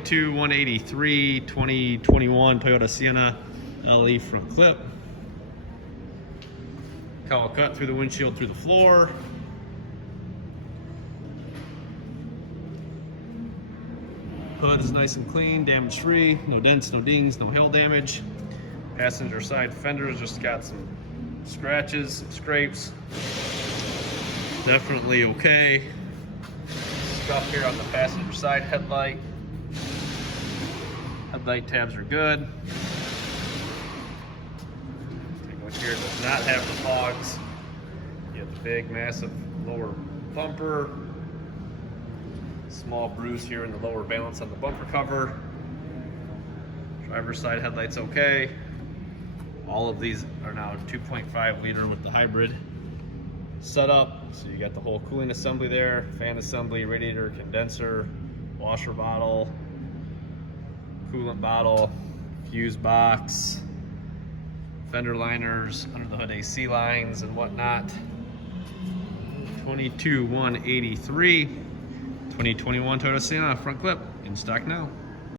183 2021 Toyota Sienna LE front clip. Cowl cut through the windshield, through the floor. Hood is nice and clean, damage free, no dents, no dings, no hail damage. Passenger side fenders just got some scratches, some scrapes. Definitely okay. Scuff here on the passenger side headlight. Headlight tabs are good. Take a look here, does not have the fogs. You have the big, massive lower bumper. Small bruise here in the lower valance on the bumper cover. Driver's side headlights okay. All of these are now 2.5 liter with the hybrid setup. So you got the whole cooling assembly there, fan assembly, radiator, condenser, washer bottle, coolant bottle, fuse box, fender liners, under the hood AC lines and whatnot. 22,183, 2021 Toyota Sienna front clip in stock now.